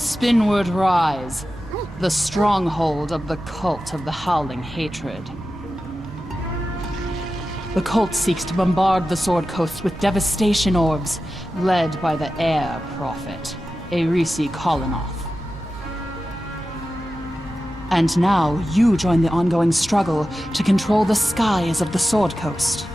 Spinward Rise, the stronghold of the cult of the howling hatred. The cult seeks to bombard the Sword Coast with devastation orbs, led by the Air Prophet, Erisi Kolinoth. And now you join the ongoing struggle to control the skies of the Sword Coast.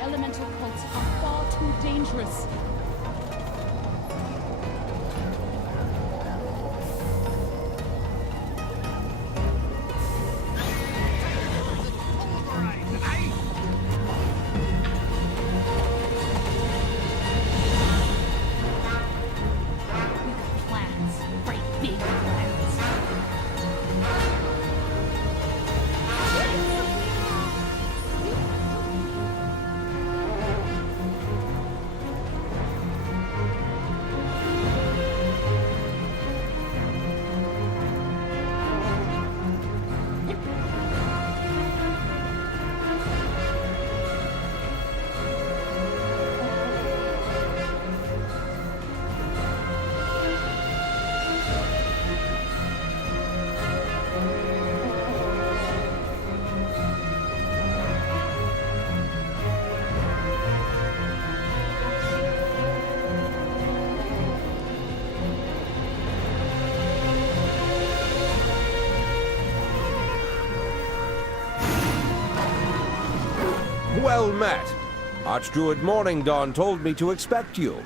Elemental cults are far too dangerous. Well met. Archdruid Morning Dawn told me to expect you.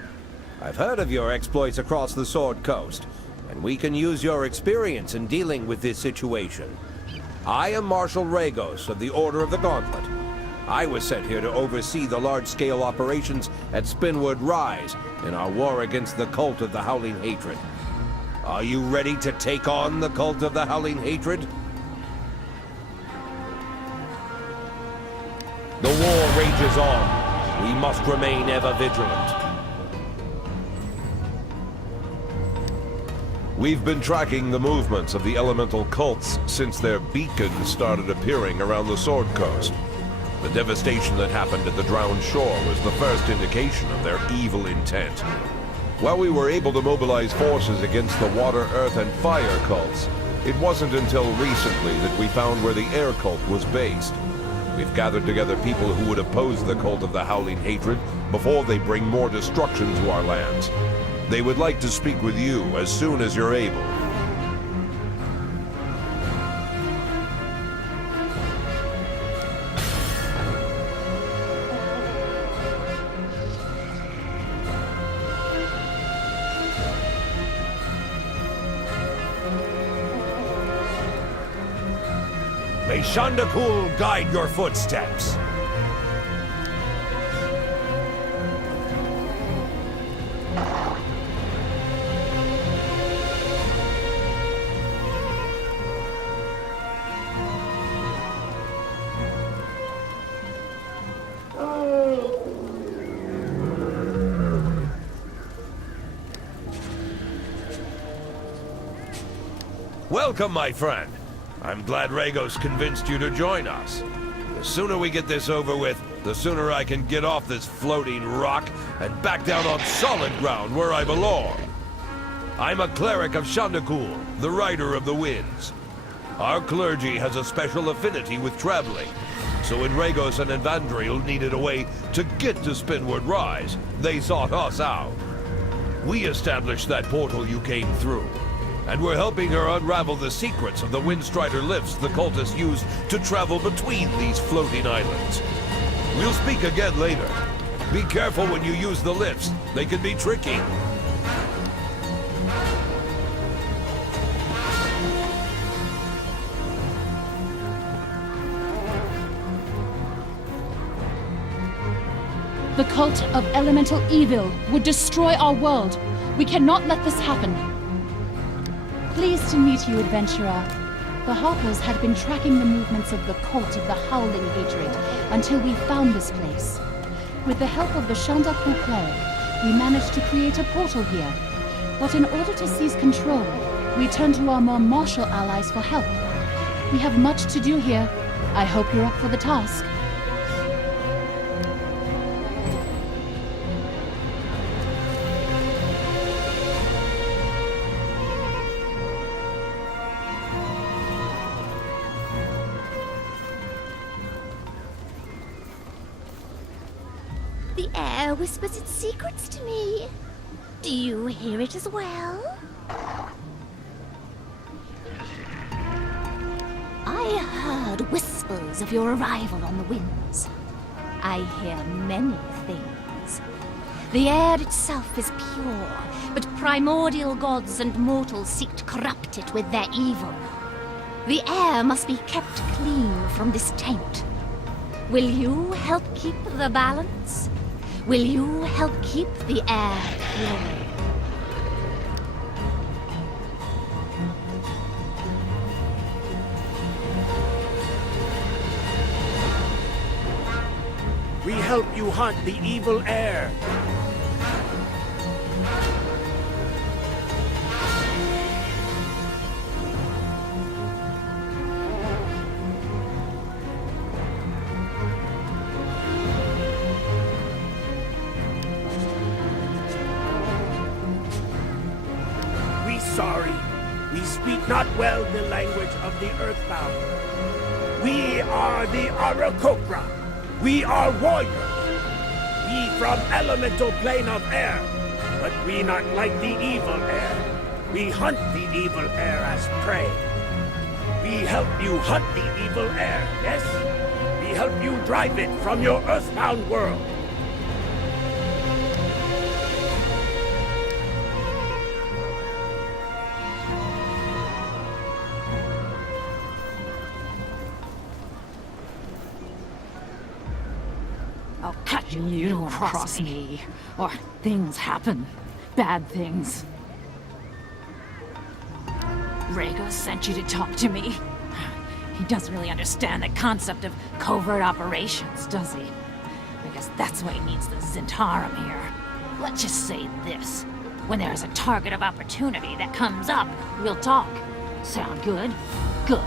I've heard of your exploits across the Sword Coast, and we can use your experience in dealing with this situation. I am Marshal Ragos of the Order of the Gauntlet. I was sent here to oversee the large-scale operations at Spinward Rise in our war against the cult of the Howling Hatred. Are you ready to take on the cult of the Howling Hatred? The war rages on. We must remain ever vigilant. We've been tracking the movements of the elemental cults since their beacons started appearing around the Sword Coast. The devastation that happened at the Drowned Shore was the first indication of their evil intent. While we were able to mobilize forces against the water, earth, and fire cults, it wasn't until recently that we found where the air cult was based. We've gathered together people who would oppose the cult of the Howling Hatred before they bring more destruction to our lands. They would like to speak with you as soon as you're able. May Shandakul guide your footsteps. Welcome, my friend. I'm glad Ragos convinced you to join us. The sooner we get this over with, the sooner I can get off this floating rock and back down on solid ground where I belong. I'm a cleric of Shandakul, the Rider of the Winds. Our clergy has a special affinity with traveling, so when Ragos and Evandriel needed a way to get to Spinward Rise, they sought us out. We established that portal you came through, and we're helping her unravel the secrets of the Windstrider lifts the cultists use to travel between these floating islands. We'll speak again later. Be careful when you use the lifts. They can be tricky. The cult of elemental evil would destroy our world. We cannot let this happen. Pleased to meet you, adventurer. The Harpers had been tracking the movements of the cult of the howling hatred until we found this place. With the help of the Chandaku cleric, we managed to create a portal here. But in order to seize control, we turned to our more martial allies for help. We have much to do here. I hope you're up for the task. The air whispers its secrets to me. Do you hear it as well? I heard whispers of your arrival on the winds. I hear many things. The air itself is pure, but primordial gods and mortals seek to corrupt it with their evil. The air must be kept clean from this taint. Will you help keep the balance? Will you help keep the air pure? We help you hunt the evil air. We sorry. We speak not well the language of the earthbound. We are the Arakokra. We are warriors. We from elemental plane of air. But we not like the evil air. We hunt the evil air as prey. We help you hunt the evil air, yes? We help you drive it from your earthbound world. You don't cross me, or things happen. Bad things. Rhaego sent you to talk to me. He doesn't really understand the concept of covert operations, does he? I guess that's why he needs the Zentarum here. Let's just say this. When there's a target of opportunity that comes up, we'll talk. Sound good? Good.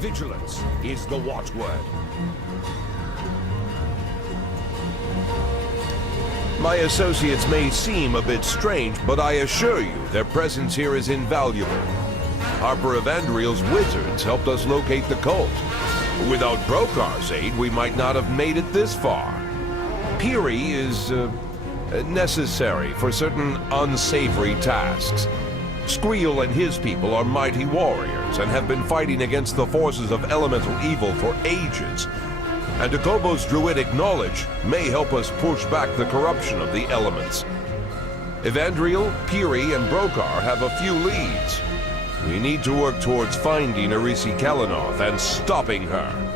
Vigilance is the watchword. My associates may seem a bit strange, but I assure you their presence here is invaluable. Harper Evandriel's wizards helped us locate the cult. Without Brokar's aid, we might not have made it this far. Peary is necessary for certain unsavory tasks. Skreel and his people are mighty warriors and have been fighting against the forces of elemental evil for ages. And Akobo's druidic knowledge may help us push back the corruption of the elements. Evandriel, Peary, and Brokar have a few leads. We need to work towards finding Arisi Kalanoth and stopping her.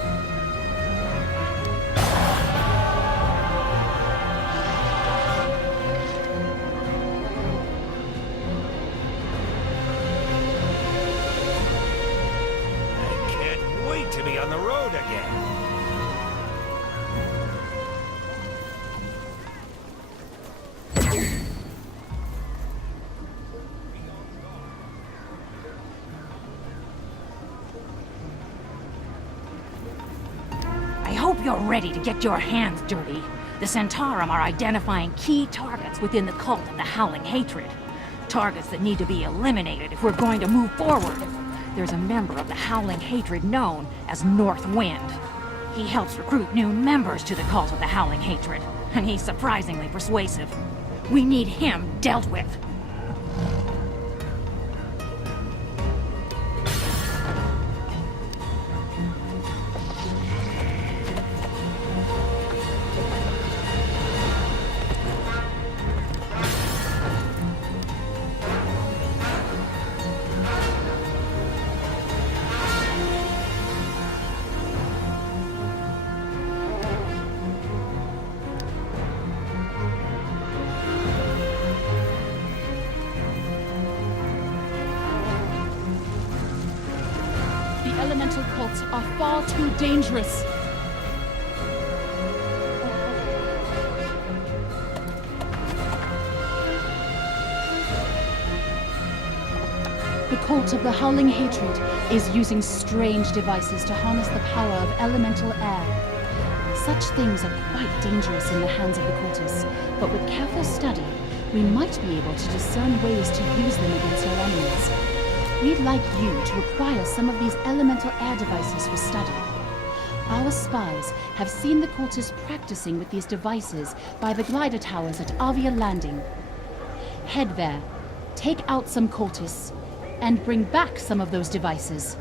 You're ready to get your hands dirty. The Zentarum are identifying key targets within the cult of the Howling Hatred. Targets that need to be eliminated if we're going to move forward. There's a member of the Howling Hatred known as North Wind. He helps recruit new members to the cult of the Howling Hatred, and he's surprisingly persuasive. We need him dealt with. The elemental cults are far too dangerous. The cult of the Howling Hatred is using strange devices to harness the power of elemental air. Such things are quite dangerous in the hands of the cultists, but with careful study, we might be able to discern ways to use them against our enemies. We'd like you to acquire some of these elemental air devices for study. Our spies have seen the cultists practicing with these devices by the glider towers at Avia Landing. Head there, take out some cultists, and bring back some of those devices.